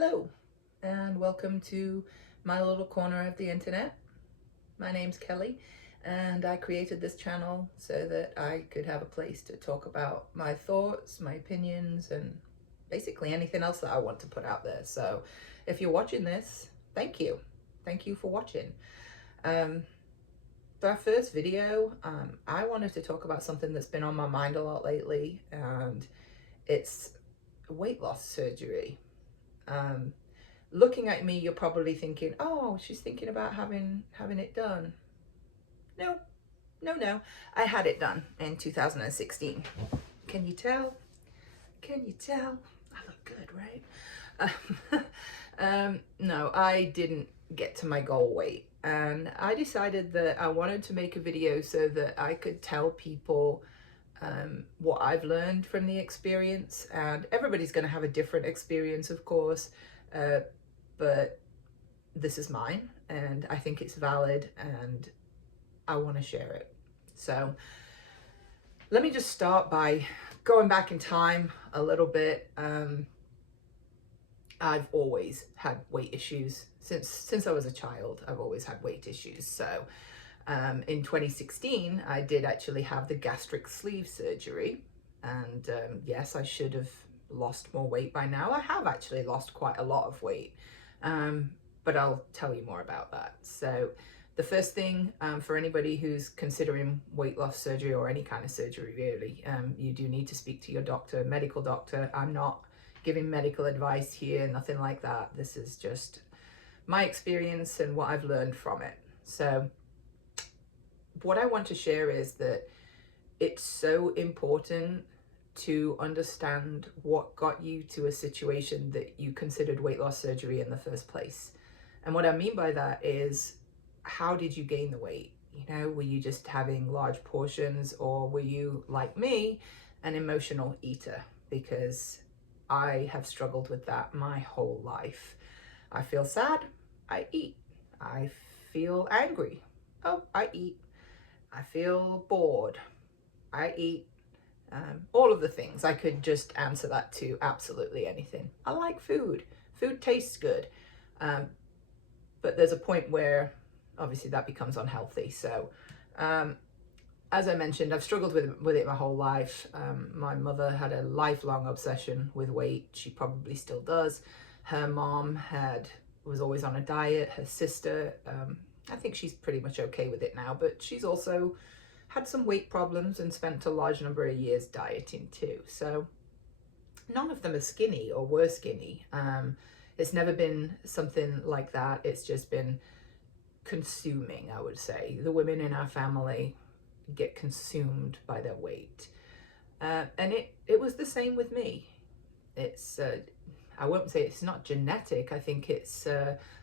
Hello and welcome to my little corner of the internet. My name's Kelly and I created this channel so that I could have a place to talk about my thoughts, my opinions, and basically anything else that I want to put out there. So if you're watching this, thank you. Thank you for watching. For our first video, I wanted to talk about something that's been on my mind a lot lately, and it's weight loss surgery. Looking at me, you're probably thinking, oh, she's thinking about having it done. No. I had it done in 2016. Can you tell? Can you tell? I look good, right? No, I didn't get to my goal weight. And I decided that I wanted to make a video so that I could tell people what I've learned from the experience. And everybody's going to have a different experience, of course. But this is mine and I think it's valid and I want to share it. So let me just start by going back in time a little bit. I've always had weight issues since I was a child. I've always had weight issues. So in 2016, I did actually have the gastric sleeve surgery. And yes, I should have lost more weight by now. I have actually lost quite a lot of weight, but I'll tell you more about that. So the first thing for anybody who's considering weight loss surgery or any kind of surgery really, you do need to speak to your doctor, medical doctor. I'm not giving medical advice here, nothing like that. This is just my experience and what I've learned from it. So what I want to share is that it's so important to understand what got you to a situation that you considered weight loss surgery in the first place. And what I mean by that is, how did you gain the weight? You know, were you just having large portions, or were you, like me, an emotional eater? Because I have struggled with that my whole life. I feel sad, I eat. I feel angry, oh, I eat. I feel bored, I eat. All of the things. I could just answer that to absolutely anything. I like food. Food tastes good. But there's a point where obviously that becomes unhealthy. So as I mentioned, I've struggled with it my whole life. My mother had a lifelong obsession with weight. She probably still does. Her mom was always on a diet. Her sister, I think she's pretty much okay with it now, but she's also had some weight problems and spent a large number of years dieting too. So none of them are skinny or were skinny. It's never been something like that. It's just been consuming, I would say. The women in our family get consumed by their weight. And it was the same with me. It's, I won't say it's not genetic. I think it's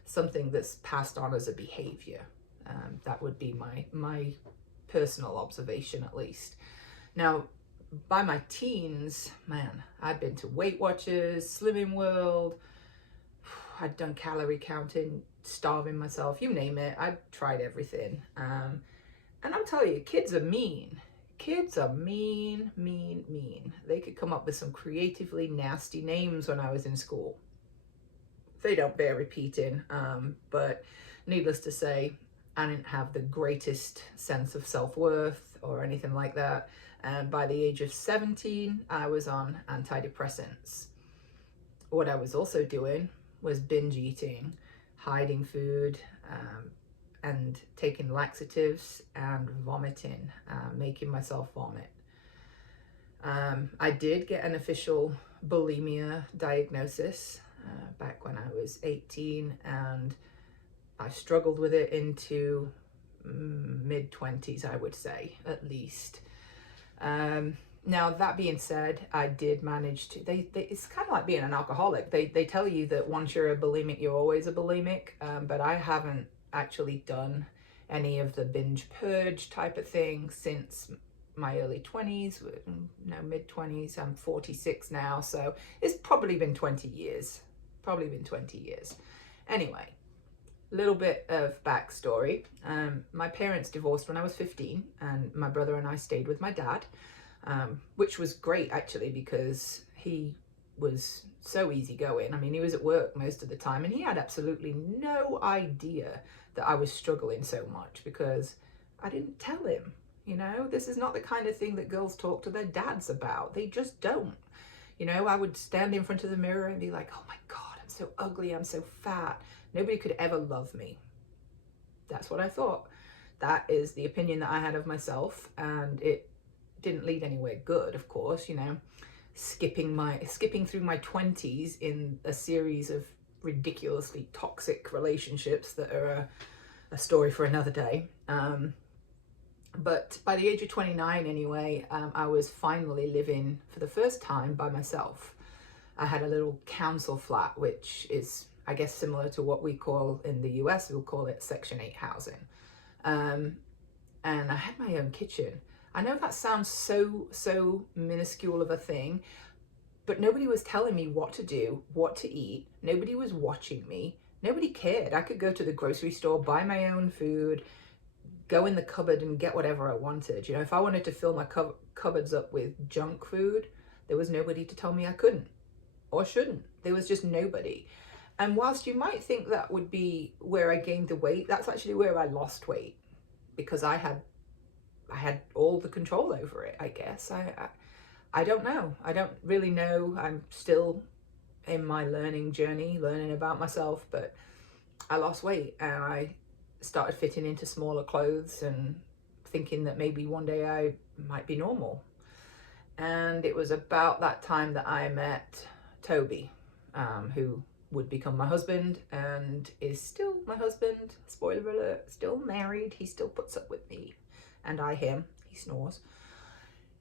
something that's passed on as a behavior. That would be my personal observation, at least. Now, by my teens, man, I'd been to Weight Watchers, Slimming World. I'd done calorie counting, starving myself, you name it. I'd tried everything. And I'll tell you, kids are mean. Kids are mean. They could come up with some creatively nasty names when I was in school. They don't bear repeating, but needless to say, I didn't have the greatest sense of self-worth or anything like that. And by the age of 17, I was on antidepressants. What I was also doing was binge eating, hiding food, and taking laxatives and vomiting, making myself vomit. I did get an official bulimia diagnosis back when I was 18, and I struggled with it into mid-20s, I would say, at least. Now, that being said, I did manage to, it's kind of like being an alcoholic. They tell you that once you're a bulimic, you're always a bulimic, but I haven't actually done any of the binge purge type of thing since my early 20s, no, mid-20s. I'm 46 now, so it's probably been 20 years. Anyway, little bit of backstory. My parents divorced when I was 15, and my brother and I stayed with my dad, which was great actually, because he was so easygoing. I mean, he was at work most of the time and he had absolutely no idea that I was struggling so much because I didn't tell him. You know, this is not the kind of thing that girls talk to their dads about. They just don't. You know, I would stand in front of the mirror and be like, oh my God, I'm so ugly, I'm so fat. Nobody could ever love me. That's what I thought. That is the opinion that I had of myself, and it didn't lead anywhere good, of course. You know, skipping through my 20s in a series of ridiculously toxic relationships that are a story for another day. But by the age of 29 anyway, I was finally living for the first time by myself. I had a little council flat, which is, I guess, similar to what we call in the US, we'll call it Section 8 housing. And I had my own kitchen. I know that sounds so minuscule of a thing, but nobody was telling me what to do, what to eat. Nobody was watching me. Nobody cared. I could go to the grocery store, buy my own food, go in the cupboard and get whatever I wanted. You know, if I wanted to fill my cupboards up with junk food, there was nobody to tell me I couldn't or shouldn't. There was just nobody. And whilst you might think that would be where I gained the weight, that's actually where I lost weight, because I had all the control over it, I guess. I don't know. I don't really know. I'm still in my learning journey, learning about myself, but I lost weight and I started fitting into smaller clothes and thinking that maybe one day I might be normal. And it was about that time that I met Toby, who would become my husband and is still my husband. Spoiler alert, still married. He still puts up with me and I him. He snores.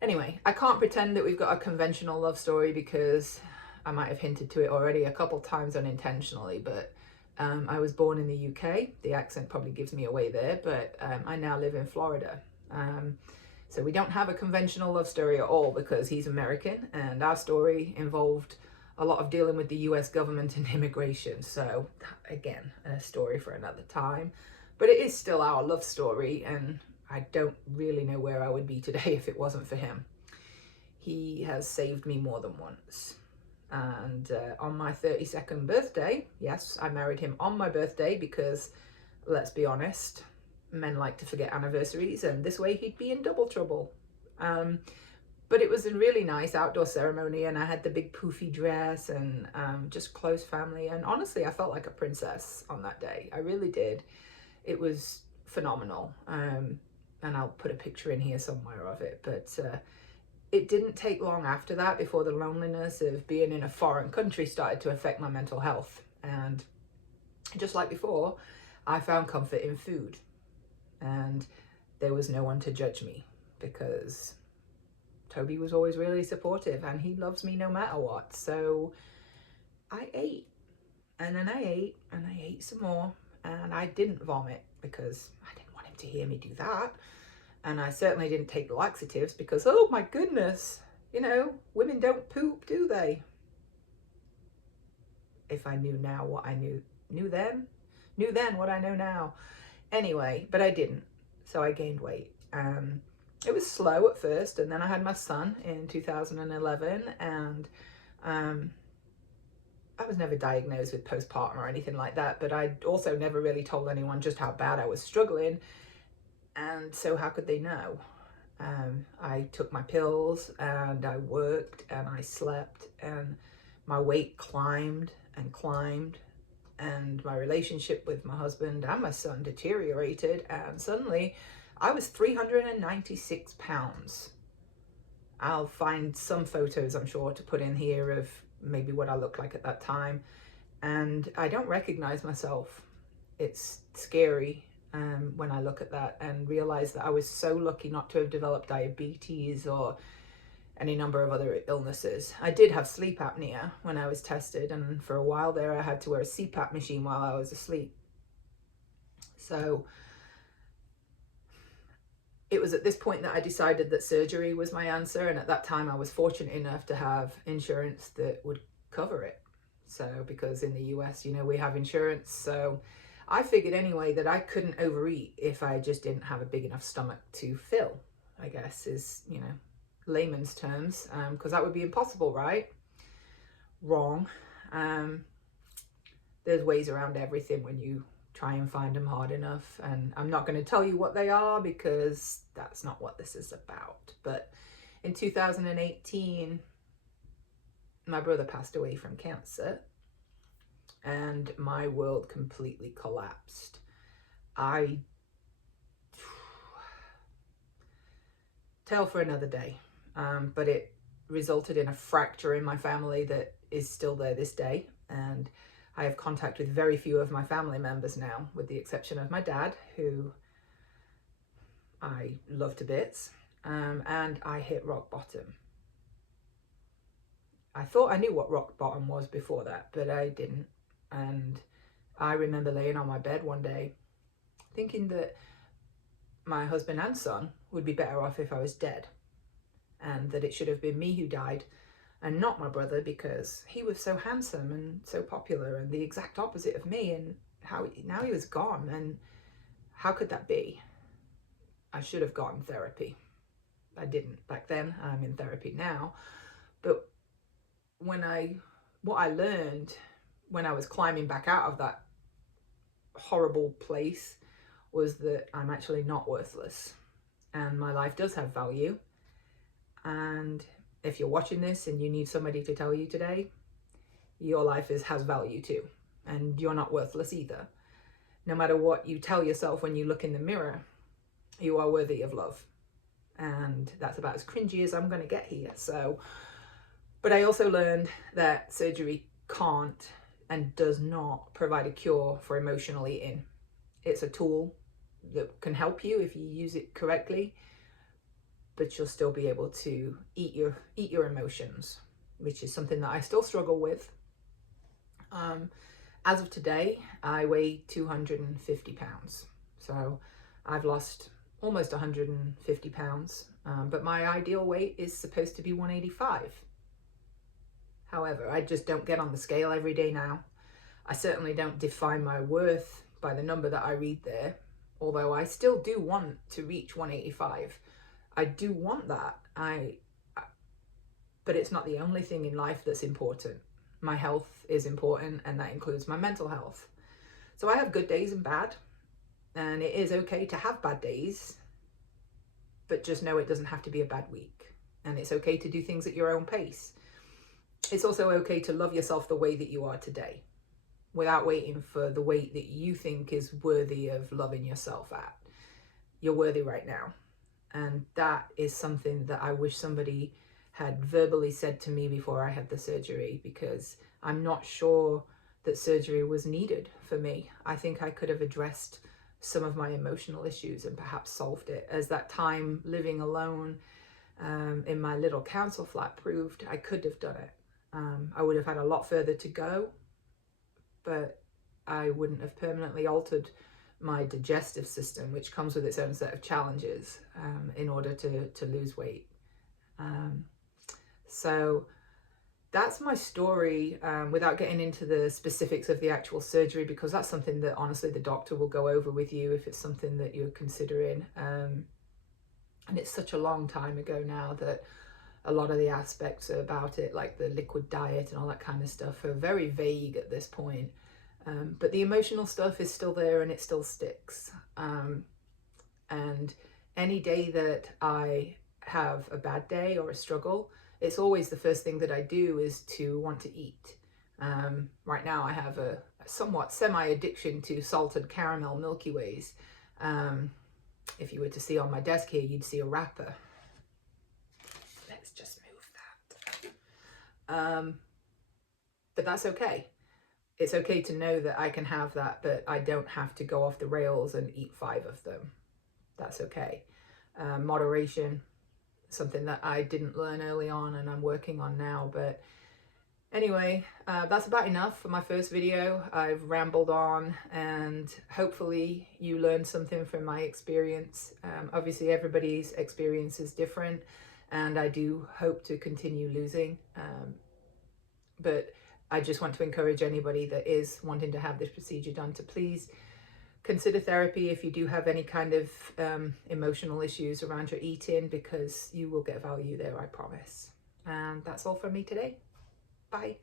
Anyway, I can't pretend that we've got a conventional love story because I might have hinted to it already a couple times unintentionally, but I was born in the UK. The accent probably gives me away there, but I now live in Florida. So we don't have a conventional love story at all because he's American and our story involved a lot of dealing with the US government and immigration. So again, a story for another time, but it is still our love story, and I don't really know where I would be today if it wasn't for him. He has saved me more than once. And on my 32nd birthday, yes, I married him on my birthday because, let's be honest, men like to forget anniversaries, and this way he'd be in double trouble. But it was a really nice outdoor ceremony, and I had the big poofy dress and just close family. And honestly, I felt like a princess on that day. I really did. It was phenomenal. And I'll put a picture in here somewhere of it. But it didn't take long after that before the loneliness of being in a foreign country started to affect my mental health. And just like before, I found comfort in food. And there was no one to judge me because Toby was always really supportive and he loves me no matter what. So I ate, and then I ate, and I ate some more, and I didn't vomit because I didn't want him to hear me do that. And I certainly didn't take the laxatives because, oh my goodness, you know, women don't poop, do they? If I knew now what I knew then what I know now. Anyway, but I didn't, so I gained weight. It was slow at first, and then I had my son in 2011, and I was never diagnosed with postpartum or anything like that, but I also never really told anyone just how bad I was struggling, and so how could they know? I took my pills, and I worked, and I slept, and my weight climbed and climbed, and my relationship with my husband and my son deteriorated, and suddenly I was 396 pounds. I'll find some photos, I'm sure, to put in here of maybe what I looked like at that time. And I don't recognize myself. It's scary when I look at that and realize that I was so lucky not to have developed diabetes or any number of other illnesses. I did have sleep apnea when I was tested, and for a while there I had to wear a CPAP machine while I was asleep. So it was at this point that I decided that surgery was my answer, and at that time I was fortunate enough to have insurance that would cover it. So because in the US, you know, we have insurance, so I figured anyway that I couldn't overeat if I just didn't have a big enough stomach to fill, I guess is, you know, layman's terms, because that would be impossible, right? wrong. There's ways around everything when you try and find them hard enough, and I'm not going to tell you what they are because that's not what this is about. But in 2018, my brother passed away from cancer, and my world completely collapsed. Tale for another day, but it resulted in a fracture in my family that is still there this day, and I have contact with very few of my family members now, with the exception of my dad, who I love to bits, and I hit rock bottom. I thought I knew what rock bottom was before that, but I didn't. And I remember laying on my bed one day thinking that my husband and son would be better off if I was dead, and that it should have been me who died and not my brother, because he was so handsome and so popular and the exact opposite of me, and now he was gone, and how could that be? I should have gotten therapy. I didn't back then. I'm in therapy now. But what I learned when I was climbing back out of that horrible place was that I'm actually not worthless, and my life does have value. And if you're watching this and you need somebody to tell you today, your life has value too, and you're not worthless either. No matter what you tell yourself when you look in the mirror, you are worthy of love. And that's about as cringy as I'm going to get here. But I also learned that surgery can't and does not provide a cure for emotional eating. It's a tool that can help you if you use it correctly, but you'll still be able to eat your emotions, which is something that I still struggle with. As of today, I weigh 250 pounds. So I've lost almost 150 pounds, but my ideal weight is supposed to be 185. However, I just don't get on the scale every day now. I certainly don't define my worth by the number that I read there, although I still do want to reach 185. I do want that, but it's not the only thing in life that's important. My health is important, and that includes my mental health. So I have good days and bad, and it is okay to have bad days, but just know it doesn't have to be a bad week. And it's okay to do things at your own pace. It's also okay to love yourself the way that you are today, without waiting for the weight that you think is worthy of loving yourself at. You're worthy right now. And that is something that I wish somebody had verbally said to me before I had the surgery, because I'm not sure that surgery was needed for me. I think I could have addressed some of my emotional issues and perhaps solved it. As that time living alone in my little council flat proved, I could have done it. I would have had a lot further to go, but I wouldn't have permanently altered my digestive system, which comes with its own set of challenges, in order to lose weight. So that's my story, without getting into the specifics of the actual surgery, because that's something that honestly the doctor will go over with you if it's something that you're considering. And it's such a long time ago now that a lot of the aspects about it, like the liquid diet and all that kind of stuff, are very vague at this point. But the emotional stuff is still there, and it still sticks. And any day that I have a bad day or a struggle, it's always the first thing that I do is to want to eat. Right now I have a somewhat semi-addiction to salted caramel Milky Ways. If you were to see on my desk here, you'd see a wrapper. Let's just move that. But that's okay. It's okay to know that I can have that, but I don't have to go off the rails and eat 5 of them. That's okay. Moderation, something that I didn't learn early on and I'm working on now. But anyway, that's about enough for my first video. I've rambled on, and hopefully you learned something from my experience. Obviously everybody's experience is different, and I do hope to continue losing. But I just want to encourage anybody that is wanting to have this procedure done to please consider therapy if you do have any kind of emotional issues around your eating, because you will get value there, I promise. And that's all from me today. Bye.